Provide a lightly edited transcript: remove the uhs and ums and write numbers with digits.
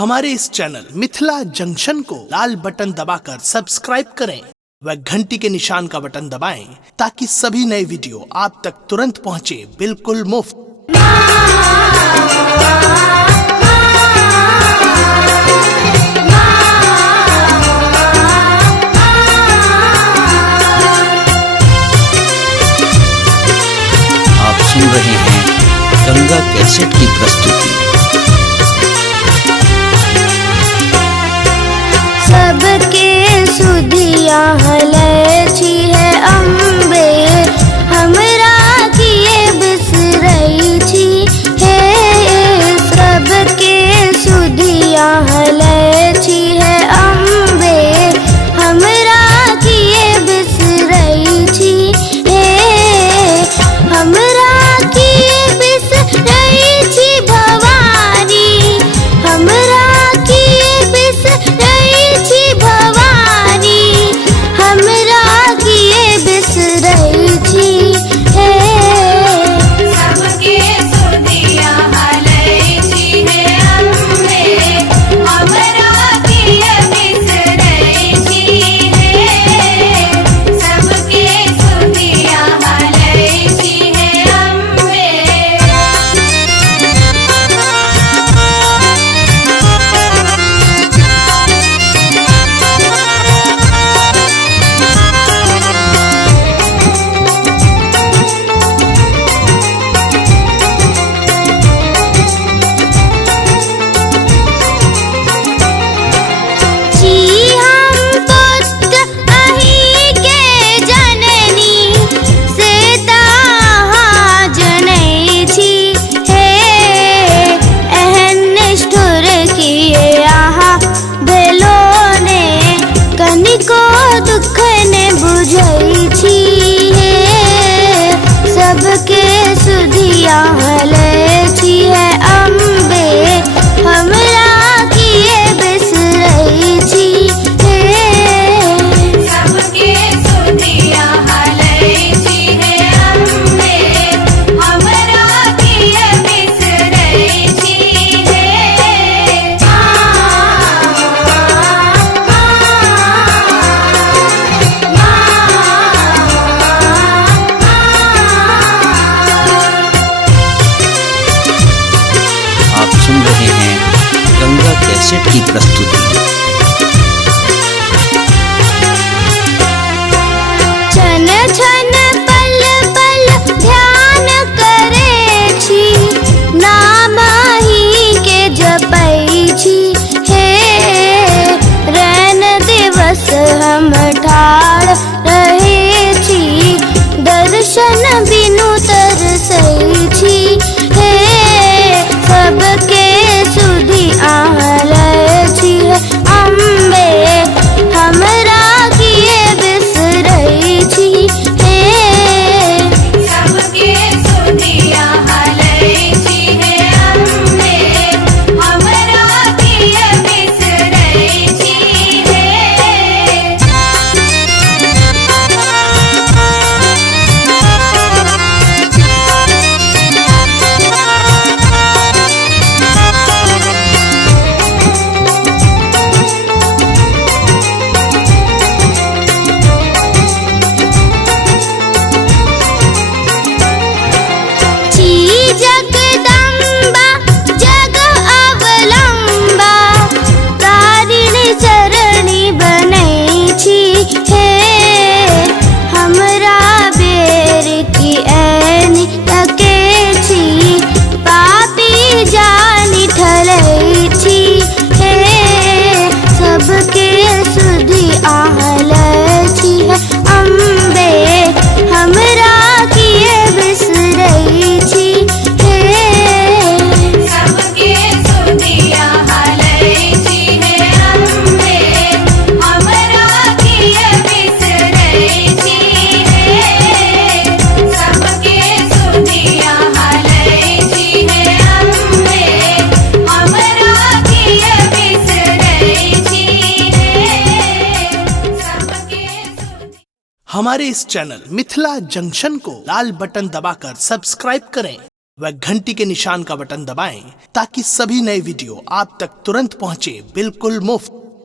हमारे इस channel Mithila junction को लाल button दबाकर सब्सक्राइब करें व घंटी के निशान का बटन दबाएं ताकि सभी नए वीडियो आप तक तुरंत पहुंचे बिल्कुल मुफ्त। आप सुन रहे हैं गंगा कैसेट की प्रस्तुति। सबके सुधिया हलैछी है अम्बे, हमरा किए बिसरई छी हे। सबके सुधिया हलैछी है अम्बे, हमरा किए बिसरई छी हे। हमरा किए बिसरई छी भवानी, हमरा किए बिसरई छी भवानी, हमरा किए बिसरई छी हे। सबके सुधिया हलैछी है अम्बे, हमरा किए बिसरई छी हे। सबके सुधिया हलैछी है अम्बे। जी हम पुत्र अहीं के जननी, सीता जनई छी हे। एहन निष्ठुर किए आहा भेलो ने, कनिको दुख ने बुझई छी हे। सबके सुधिया हलैछी है अम्बे, हमरा किए बिसरई छी हे। सबके सुधिया हलैछी है अम्बे, हमरा किए बिसरई छी हे। आप सुन रहे हैं गंगा कैसेट की प्रस्तुति। छन छन पल पल ध्यान करे छी, नाम ही के जपई छी हे। रैन दिवस हम ठाड़ रहे छी, दर्शन बिनु तरसई छी हे। सबके सुधि आहलैछी है अम्बे, हमरा किए बिसरई छी हे। सबके सुधिया हलैछी है अम्बे, हमरा किए बिसरई छी हे। छी जगदम्बा जग अवलंबा, तारिणी चरणी बनई छी हे। हमरा बेर की ऐनी तके छी, पापी जानी ठलई छी हे। सबके सुधि आहलैछी है अम्बे, हमरा किए बिसरई छी हे। सबके सुधिया हलैछी है अम्बे, हमरा किए बिसरई छी हे। सबके सुधिया हलैछी है अम्बे, हमरा किए बिसरई छी हे। सबके हमारे इस चैनल मिथिला जंक्शन को लाल बटन दबाकर सब्सक्राइब करें व घंटी के निशान का बटन दबाएं ताकि सभी नए वीडियो आप तक तुरंत पहुंचे बिल्कुल मुफ्त।